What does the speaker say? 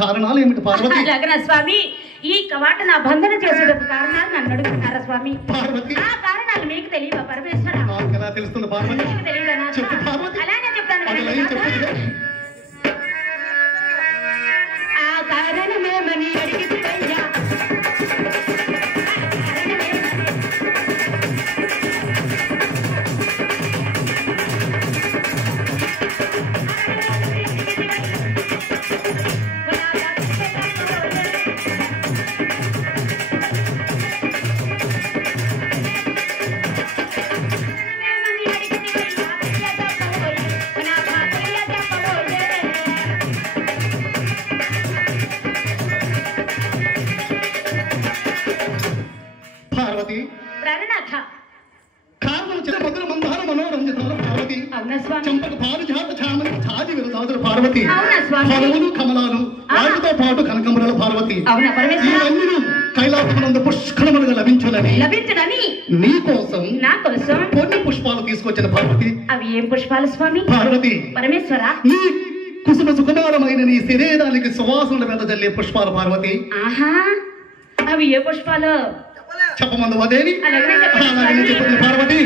కారణాలు ఏమిటి పార్వతి? లగ్న స్వామి, ఈ కవాట నా బంధన చేసేందుకు కారణాలు నన్ను అడుగుతున్నారా స్వామి? పార్వతి, ఆ కారణాలు మీకు తెలియవా పరమేశ్వర? నాకు ఎలా తెలుస్తుంది పార్వతి? మీకు తెలియదా నాథ? చెప్పు పార్వతి. అలానే చెప్తాను ఆ కారణమేమని అడిగిపోయ్యా. పార్వతి, ఫలములు కమలాలు వాటితో పాటు కనకమరాల పార్వతి కైలాసమునందు పుష్కలములుగా లభించునని నీ కోసం నా కోసం కొన్ని పుష్పాలు తీసుకొచ్చిన పార్వతి. అవి ఏం పుష్పాలు స్వామి? పార్వతి, పరమేశ్వర, నీ కుసుమ సుకుమారమైన నీ శరీరానికి సువాసనల మీద జల్లే పుష్పాలు పార్వతి. ఆహా, అవి ఏ పుష్పాలు చెప్పమందు అదేవి. అలాగే చెప్పండి పార్వతి.